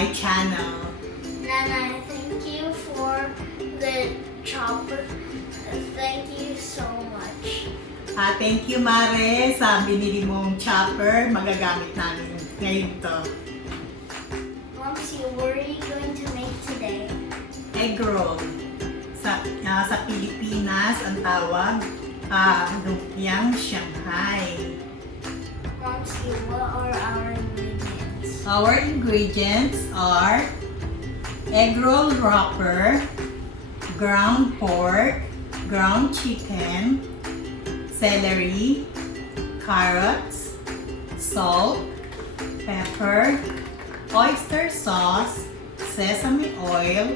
my channel. Nana, thank you for the chopper. Thank you so much. Thank you, Mare, sa binili mong chopper. Magagamit namin ngayon to. Lumpia, what are you going to make today? Egg roll. Sa Pilipinas, ang tawag, Lumpiang Shanghai. Lumpia, what are our ingredients? Our ingredients are egg roll wrapper, ground pork, ground chicken, celery, carrots, salt, pepper, oyster sauce, sesame oil,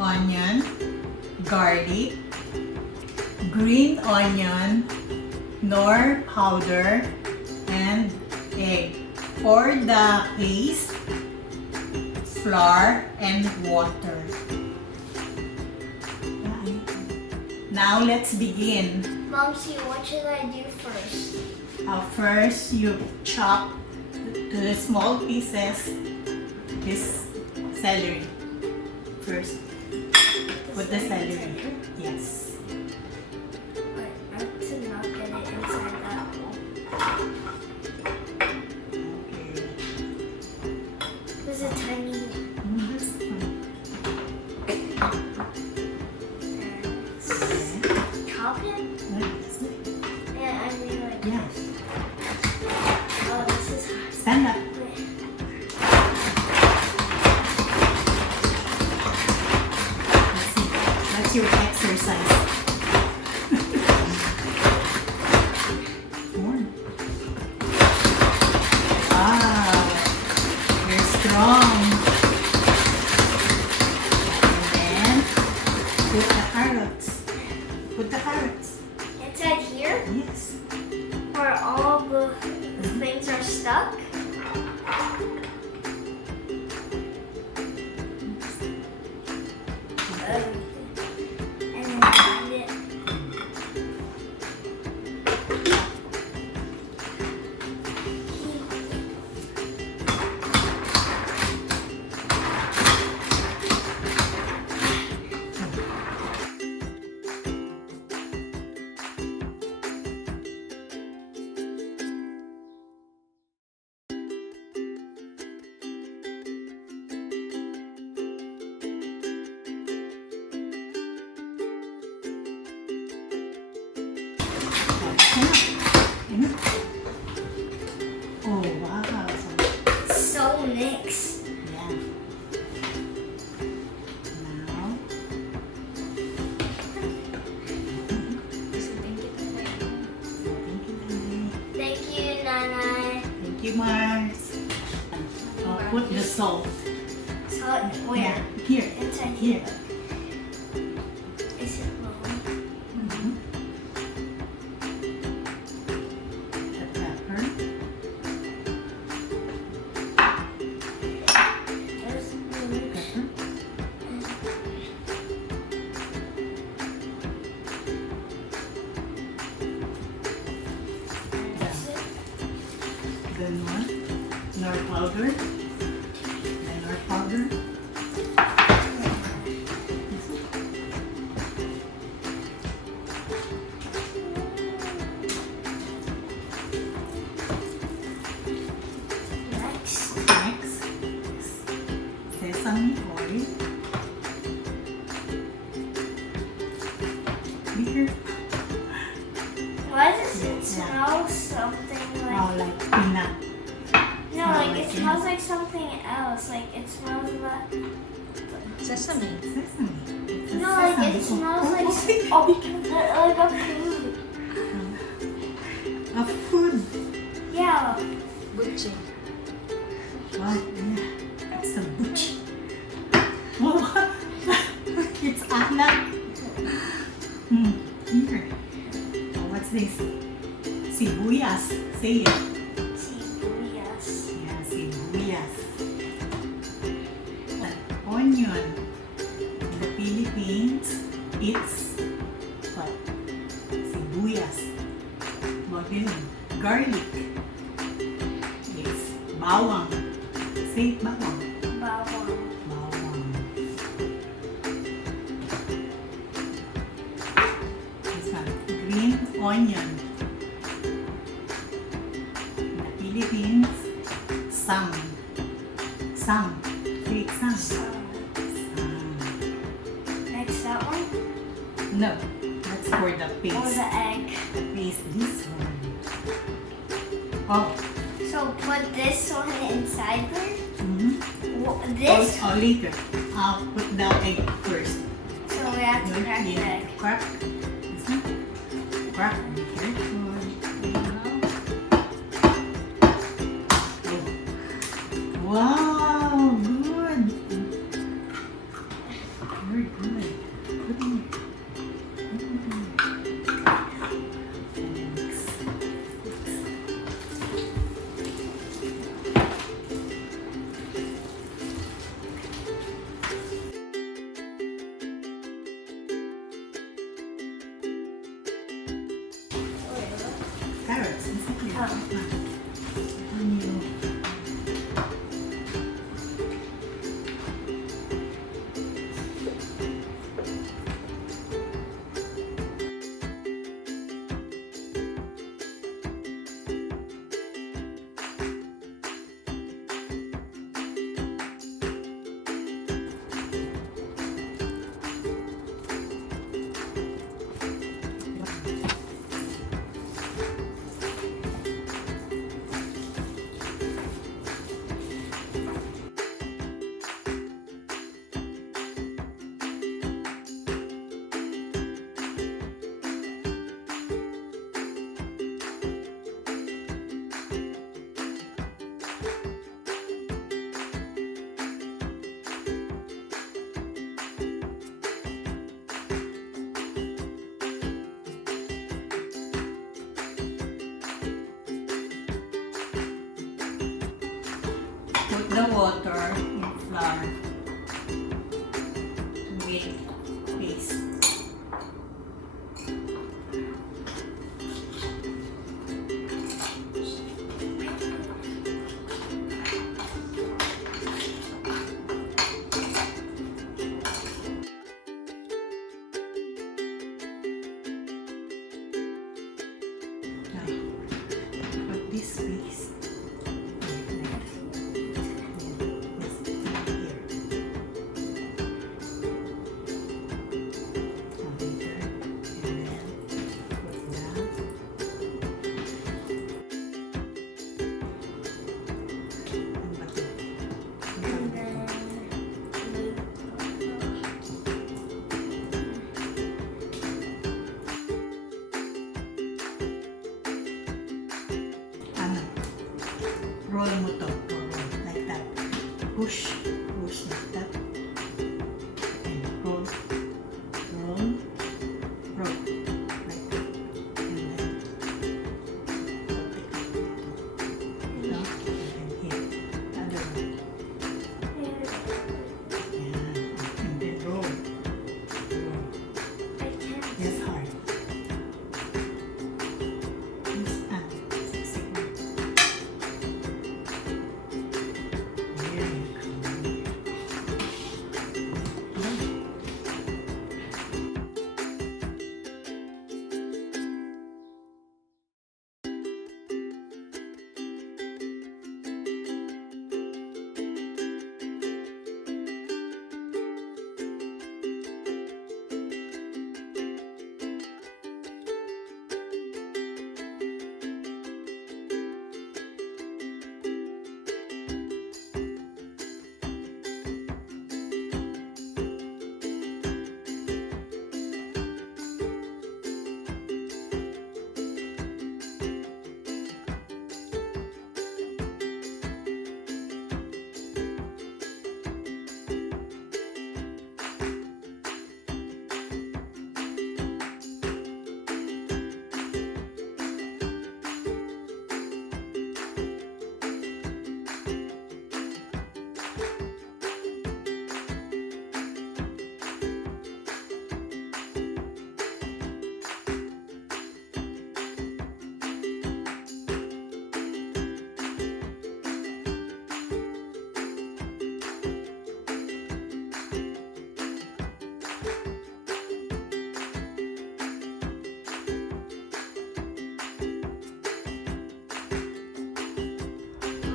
onion, garlic, green onion, Knorr powder, and egg. For the paste, flour, and water. Now let's begin. Lumpia, what should I do first? First, you chop the small pieces this celery. First, put the celery. Yes. Wait, I have to not get it inside that hole. Okay. There's a tiny. That's fine. Chop it? That's good. Yeah, I really like Yeah. this. Oh, this is hot. Stand up. Wait. Let's see. That's your exercise. More. Wow. You're strong. And then put the carrots. Put the carrots. Inside here, Yes. where all the things are stuck. And then find it. Oh wow. So mix. Yeah. Now. Thank you, Nana. Thank you, Mars. Put the salt. Salt where? Yeah, here. Inside Here. here. Is it low? Mhm. The pepper. There's the Pepper. The Knorr powder. The Knorr powder. Next. Next, sesame oil. Here. Why does it smell something like? Oh, like peanut. No, like it smells like something else. Like it smells like. Sesame. Sesame. It's a No, like sesame. it smells like like a food. A food. Yeah. Butching. Wow, yeah. It's a butch. Oh, it's anak. Here. Oh, what's this? Sibuyas. Say it. Sibuyas. Yeah, sibuyas. Onion. In the Philippines, it's what? Sibuyas. Magaling. Garlic. It's bawang. Say it, bawang. Bawang. onion. In the Philippines, some. Take some. Next, that one? No, that's for the Or paste. the egg? The paste, this one. Oh, So put this one inside there? This? Oh, later. I'll put the egg first. So we have to crack the egg. Crack. This one. Crack. Be careful. Oh. Wow, good. Very good. Put in. Carrots, exactly. Onion. Put the water in flour to make paste. Now, put this paste. And then Roll mo to. Roll. Like that. Push. Push like that. And roll. Roll. Roll. Like that. And then rotate it. No? And then here. Other one. Yan. And then roll. Roll. I can't. Yes, hard. Siksik mo. There you go.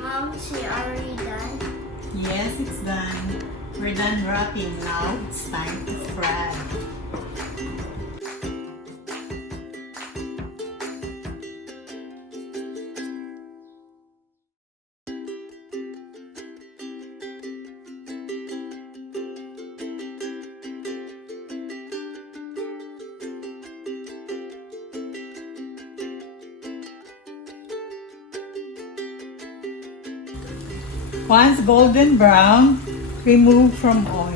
Mom, she already done. Yes, it's done. We're done wrapping now. It's time to fry. Once golden brown, remove from oil.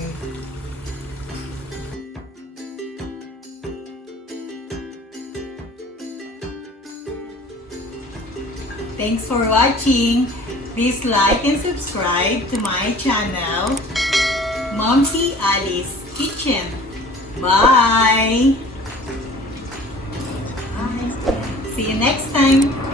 Thanks for watching. Please like and subscribe to my channel, Momsy Alice Kitchen. Bye! Bye. See you next time.